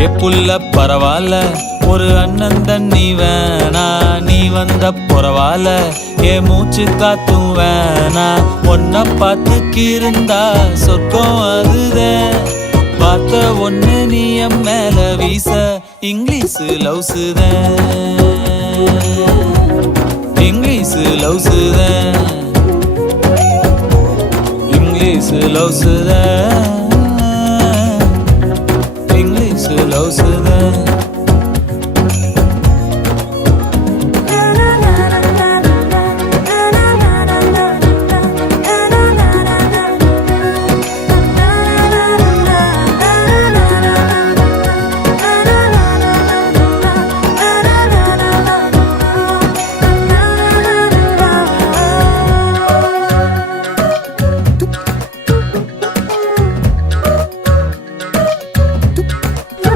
ஏ புள்ள பரவாயில்ல, ஒரு அண்ணன் தண்ணி வேணா, நீ வந்த பரவாயில்ல, ஏ மூச்சு காத்தும் வேணா. ஒன்ன பார்த்துக்கு இருந்தா சொர்க்கம் அதுதான், பார்த்த ஒண்ணு நீ என் மேல வீச இங்கிலீஷ் லவ்ஸுதான், இங்கிலீஷ் லவ்ஸுதான், இங்கிலீஷ் லவ்ஸுதான், இங்கிலீஷ் லவ்ஸுதான்.